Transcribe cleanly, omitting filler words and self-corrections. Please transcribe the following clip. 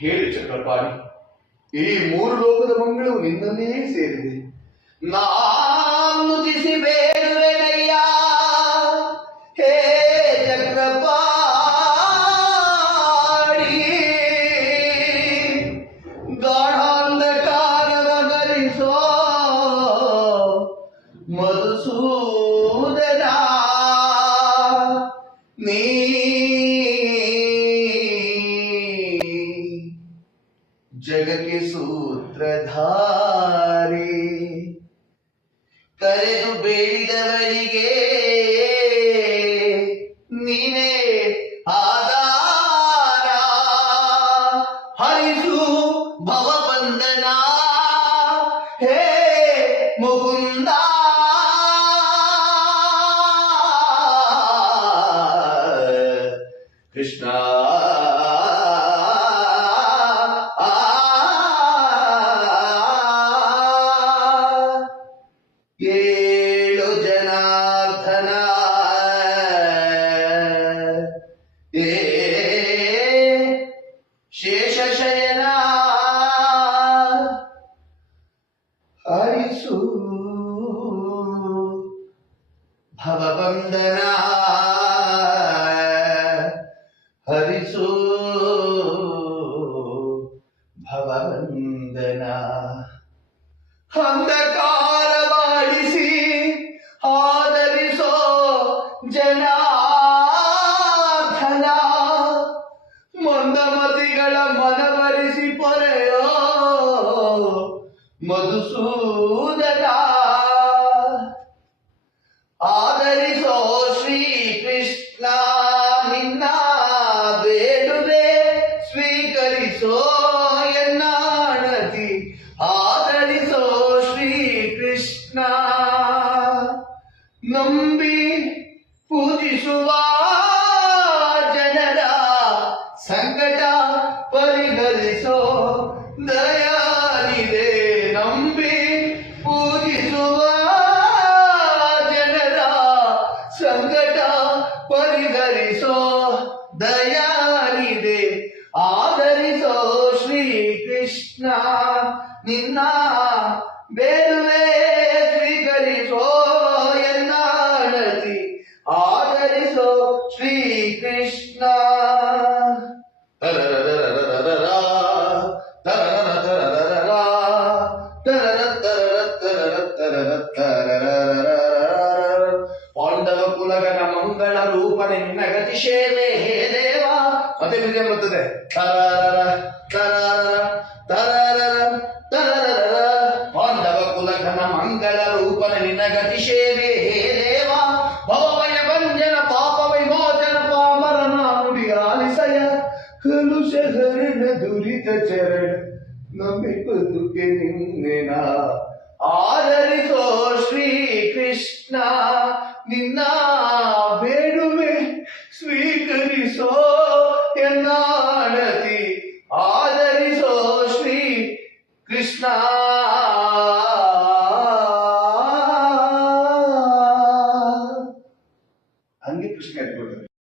ಹೇಳು ಚಕ್ರಪಾಣಿ, ಈ ಮೂರು ಲೋಕದ ಮಂಗಳವು ನಿನ್ನನ್ನೇ ಸೇರಿದೆ. ನಾನು ತಿಸಿ ಬೇಡುವೆನಯ್ಯ ಹೇ ಚಕ್ರಪಾಣಿ, ಗಾಢಾಂಧಕಾರದ ಗರಿಸೋ ಮಧುಸೂದನ, ನೀ ಜಗಕ್ಕೆ ಸೂತ್ರಧಾರಿ, ಕರೆದು ಬೇಡಿದವರಿಗೆ ನೀನೇ ಆಧಾರ, ಹರಿಸು ಭವಬಂಧನ ಹೇ ಮುಕುಂದ. ಕೃಷ್ಣ ಏಳು ಜನಾರ್ದನ, ಏ ಶೇಷಶಯನ, ಹರಿಸು ಭವಬಂಧನ, ಹರಿಸು ಭವಬಂಧನ. ಅಂಧಕಾರ ಮಾಡಿಸಿ ಆದರಿಸೋ ಜನಾರ್ದನ, ಮಂದಮತಿಗಳ ಮನವರಿಸಿ ಪೊರೆಯೋ ಮಧುಸೂದನ, ಆದರಿಸೋ ಶ್ರೀಕೃಷ್ಣ ನಿನ್ನ ಬೇಡುವೆ ಸ್ವೀಕರಿಸೋ ಎನ್ನಾಣತಿ, ಆದರಿಸೋ ಶ್ರೀಕೃಷ್ಣ. ನಂಬಿ ಪೂಜಿಸುವ ಜನರ ಸಂಕಟ ಪರಿಹರಿಸೋ ದಯಾನಿದೆ, ನಂಬಿ ಪೂಜಿಸುವ ಜನರ ಸಂಕಟ ಪರಿಹರಿಸೋ ದಯಾನಿದೆ, ಆದರಿಸೋ ಶ್ರೀಕೃಷ್ಣ ನಿನ್ನ ಬೇಡುವೆ ಸ್ವೀಕರಿಸೋ ಎನ್ನಾಣತಿ, ಆದರಿಸೋ ಶ್ರೀಕೃಷ್ಣ. ಪಾಂಡವ ಕುಲಗನ ಮಂಗಳ ರೂಪನೆ ನಿನ್ನ ಗತಿ ಸೇವೆ ಹೇ ದೇವ. ಮತ್ತೆ ವಿಜಯ ಬರ್ತದೆ. ಪಾಂಡವ ಕುಲಘನ ಮಂಗಳ ರೂಪನ ನಿನ್ನ ಗತಿ ಸೇವೆ ಹೇ ದೇವ. ಭವಭಯ ಭಂಜನ ಪಾಪ ವಿಮೋಚನ ಪಾಮರನ ನುಡಿ ಆಲಿಸಯ, ಕಲುಷ ಹರಣ ದುರಿತ ಚರಣ ನಂಬಿ ಬದುಕೆ ನಿನ್ನೆನ, ಆದರಿಸೋ ಶ್ರೀಕೃಷ್ಣ ನಿನ್ನ ಬೇಡುವೆ ಸ್ವೀಕರಿಸೋ ಎನ್ನಾಣತಿ, ಆದರಿಸೋ ಶ್ರೀ ಕೃಷ್ಣ.